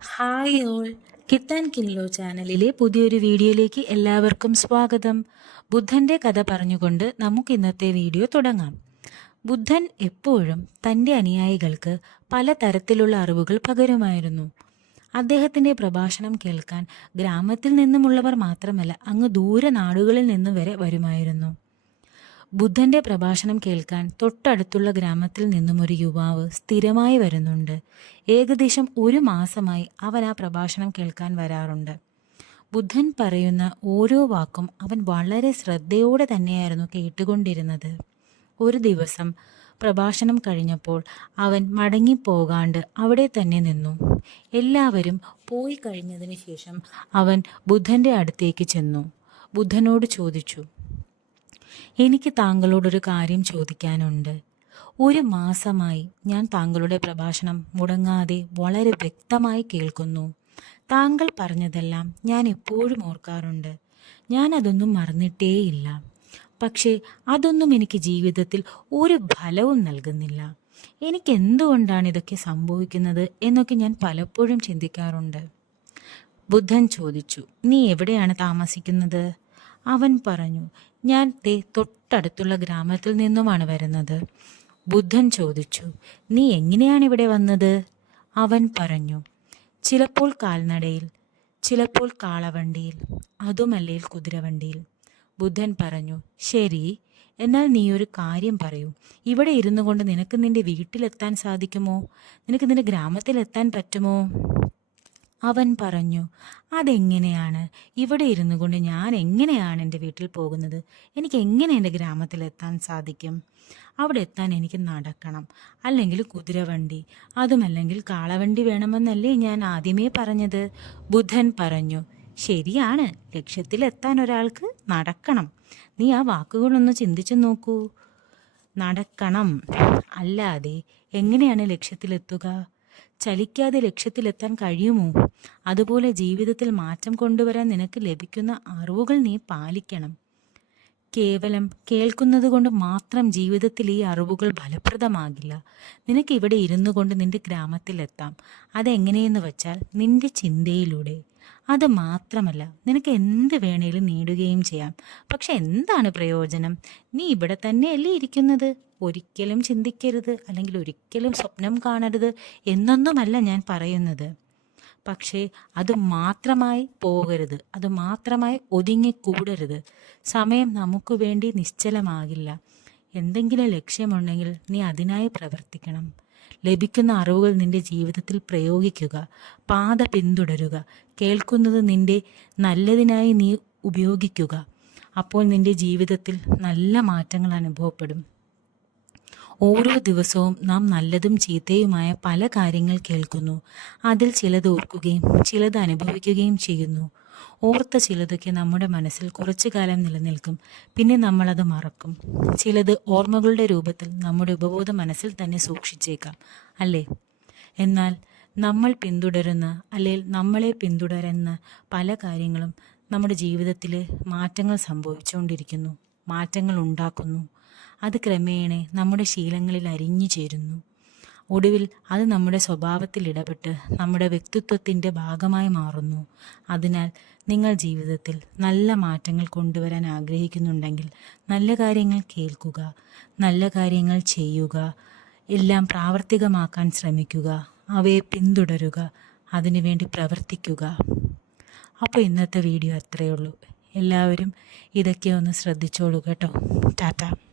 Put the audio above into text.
Hi all കിത്താൻ കിൻലോ ചാനലിലെ പുതിയൊരു വീഡിയോയിലേക്ക് എല്ലാവർക്കും സ്വാഗതം. ബുദ്ധന്റെ കഥ പറഞ്ഞുകൊണ്ട് നമുക്ക് ഇന്നത്തെ വീഡിയോ തുടങ്ങാം. ബുദ്ധൻ എപ്പോഴും തന്റെ അനുയായികൾക്ക് പല തരത്തിലുള്ള അറിവുകൾ പകരുമായിരുന്നു. അദ്ദേഹത്തിന്റെ പ്രഭാഷണം കേൾക്കാൻ ഗ്രാമത്തിൽ നിന്നുമുള്ളവർ മാത്രമല്ല അങ്ങ് ദൂര നാടുകളിൽ നിന്നും വരെ വരുമായിരുന്നു. ബുദ്ധന്റെ പ്രഭാഷണം കേൾക്കാൻ തൊട്ടടുത്തുള്ള ഗ്രാമത്തിൽ നിന്നും ഒരു യുവാവ് സ്ഥിരമായി വരുന്നുണ്ട്. ഏകദേശം ഒരു മാസമായി അവൻ ആ പ്രഭാഷണം കേൾക്കാൻ വരാറുണ്ട്. ബുദ്ധൻ പറയുന്ന ഓരോ വാക്കും അവൻ വളരെ ശ്രദ്ധയോടെ തന്നെയായിരുന്നു കേട്ടുകൊണ്ടിരുന്നത്. ഒരു ദിവസം പ്രഭാഷണം കഴിഞ്ഞപ്പോൾ അവൻ മടങ്ങിപ്പോകാണ്ട് അവിടെ തന്നെ നിന്നു. എല്ലാവരും പോയി കഴിഞ്ഞതിന് ശേഷം അവൻ ബുദ്ധന്റെ അടുത്തേക്ക് ചെന്നു. ബുദ്ധനോട് ചോദിച്ചു എനിക്ക് താങ്കളോടൊരു കാര്യം ചോദിക്കാനുണ്ട്. ഒരു മാസമായി ഞാൻ താങ്കളുടെ പ്രഭാഷണം മുടങ്ങാതെ വളരെ വ്യക്തമായി കേൾക്കുന്നു. താങ്കൾ പറഞ്ഞതെല്ലാം ഞാൻ എപ്പോഴും ഓർക്കാറുണ്ട്. ഞാൻ അതൊന്നും മറന്നിട്ടേയില്ല. പക്ഷേ അതൊന്നും എനിക്ക് ജീവിതത്തിൽ ഒരു ഫലവും നൽകുന്നില്ല. എനിക്ക് എന്തുകൊണ്ടാണ് ഇതൊക്കെ സംഭവിക്കുന്നത് എന്നൊക്കെ ഞാൻ പലപ്പോഴും ചിന്തിക്കാറുണ്ട്. ബുദ്ധൻ ചോദിച്ചു നീ എവിടെയാണ് താമസിക്കുന്നത്? അവൻ പറഞ്ഞു ഞാൻ ദേ തൊട്ടടുത്തുള്ള ഗ്രാമത്തിൽ നിന്നുമാണ് വരുന്നത്. ബുദ്ധൻ ചോദിച്ചു നീ എങ്ങനെയാണ് ഇവിടെ വന്നത്? അവൻ പറഞ്ഞു ചിലപ്പോൾ കാൽനടയിൽ ചിലപ്പോൾ കാളവണ്ടിയിൽ അതുമല്ലേ കുതിരവണ്ടിയിൽ. ബുദ്ധൻ പറഞ്ഞു ശരി എന്നാൽ നീ ഒരു കാര്യം പറയൂ. ഇവിടെ ഇരുന്നു കൊണ്ട് നിനക്ക് നിന്റെ വീട്ടിലെത്താൻ സാധിക്കുമോ? നിനക്ക് നിന്റെ ഗ്രാമത്തിലെത്താൻ പറ്റുമോ? അവൻ പറഞ്ഞു അതെങ്ങനെയാണ്? ഇവിടെ ഇരുന്നു കൊണ്ട് ഞാൻ എങ്ങനെയാണ് എന്റെ വീട്ടിൽ പോകുന്നത്? എനിക്ക് എങ്ങനെ എന്റെ ഗ്രാമത്തിലെത്താൻ സാധിക്കും? അവിടെ എത്താൻ എനിക്ക് നടക്കണം. അല്ലെങ്കിൽ കുതിരവണ്ടി. അതുമല്ലെങ്കിൽ കാളവണ്ടി വേണമെന്നല്ലേ ഞാൻ ആദ്യമേ പറഞ്ഞത്. ബുധൻ പറഞ്ഞു ശരിയാണ്. ലക്ഷ്യത്തിലെത്താൻ ഒരാൾക്ക് നടക്കണം. നീ ആ വാക്കുകളൊന്ന് ചിന്തിച്ചു നോക്കൂ. നടക്കണം. അല്ലാതെ എങ്ങനെയാണ് ലക്ഷ്യത്തിലെത്തുക? ചലിക്കാതെ ലക്ഷ്യത്തിലെത്താൻ കഴിയുമോ? അതുപോലെ ജീവിതത്തിൽ മാറ്റം കൊണ്ടുവരാൻ നിനക്ക് ലഭിക്കുന്ന അറിവുകൾ നീ പാലിക്കണം. കേവലം കേൾക്കുന്നത് കൊണ്ട് മാത്രം ജീവിതത്തിൽ ഈ അറിവുകൾ ഫലപ്രദമാകില്ല. നിനക്ക് ഇവിടെ ഇരുന്നു കൊണ്ട് നിന്റെ ഗ്രാമത്തിലെത്താം. അതെങ്ങനെയെന്ന് വെച്ചാൽ നിന്റെ ചിന്തയിലൂടെ. അത് മാത്രമല്ല നിനക്ക് എന്ത് വേണേലും നേടുകയും ചെയ്യാം. പക്ഷെ എന്താണ് പ്രയോജനം? നീ ഇവിടെ തന്നെയല്ലേ ഇരിക്കുന്നത്? ഒരിക്കലും ചിന്തിക്കരുത് അല്ലെങ്കിൽ ഒരിക്കലും സ്വപ്നം കാണരുത് എന്നൊന്നുമല്ല ഞാൻ പറയുന്നത്. പക്ഷേ അത് മാത്രമായി പോകരുത് അത് മാത്രമായി ഒതുങ്ങിക്കൂടരുത് സമയം നമുക്ക് വേണ്ടി നിശ്ചലമാകില്ല. എന്തെങ്കിലും ലക്ഷ്യമുണ്ടെങ്കിൽ നീ അതിനായി പ്രവർത്തിക്കണം. ലഭിക്കുന്ന അറിവുകൾ നിന്റെ ജീവിതത്തിൽ പ്രയോഗിക്കുക. പാത പിന്തുടരുക. കേൾക്കുന്നത് നിന്റെ നല്ലതിനായി നീ ഉപയോഗിക്കുക. അപ്പോൾ നിന്റെ ജീവിതത്തിൽ നല്ല മാറ്റങ്ങൾ അനുഭവപ്പെടും. ഓരോ ദിവസവും നാം നല്ലതും ചീത്തയുമായ പല കാര്യങ്ങൾ കേൾക്കുന്നു. അതിൽ ചിലത് ഓർക്കുകയും ചിലത് അനുഭവിക്കുകയും ചെയ്യുന്നു. ഓർത്ത ചിലതൊക്കെ നമ്മുടെ മനസ്സിൽ കുറച്ചു കാലം നിലനിൽക്കും. പിന്നെ നമ്മളത് മറക്കും. ചിലത് ഓർമ്മകളുടെ രൂപത്തിൽ നമ്മുടെ ഉപബോധ മനസ്സിൽ തന്നെ സൂക്ഷിച്ചേക്കാം. അല്ലേ? എന്നാൽ നമ്മൾ പിന്തുടരുന്ന അല്ലെങ്കിൽ നമ്മളെ പിന്തുടരുന്ന പല കാര്യങ്ങളും നമ്മുടെ ജീവിതത്തിൽ മാറ്റങ്ങൾ സംഭവിച്ചുകൊണ്ടിരിക്കുന്നു. മാറ്റങ്ങൾ ഉണ്ടാക്കുന്നു. അത് ക്രമേണ നമ്മുടെ ശീലങ്ങളിൽ അരിഞ്ഞു ചേരുന്നു. ഒടുവിൽ അത് നമ്മുടെ സ്വഭാവത്തിൽ ഇടപെട്ട് നമ്മുടെ വ്യക്തിത്വത്തിന്റെ ഭാഗമായി മാറുന്നു. അതിനാൽ നിങ്ങൾ ജീവിതത്തിൽ നല്ല മാറ്റങ്ങൾ കൊണ്ടുവരാൻ ആഗ്രഹിക്കുന്നുണ്ടെങ്കിൽ നല്ല കാര്യങ്ങൾ കേൾക്കുക നല്ല കാര്യങ്ങൾ ചെയ്യുക എല്ലാം പ്രാവർത്തികമാക്കാൻ ശ്രമിക്കുക അവയെ പിന്തുടരുക അതിനുവേണ്ടി പ്രവർത്തിക്കുക. അപ്പോൾ ഇന്നത്തെ വീഡിയോ അത്രയേ ഉള്ളൂ. എല്ലാവരും ഇതൊക്കെ ഒന്ന് ശ്രദ്ധിച്ചോളൂ കേട്ടോ. ടാറ്റ.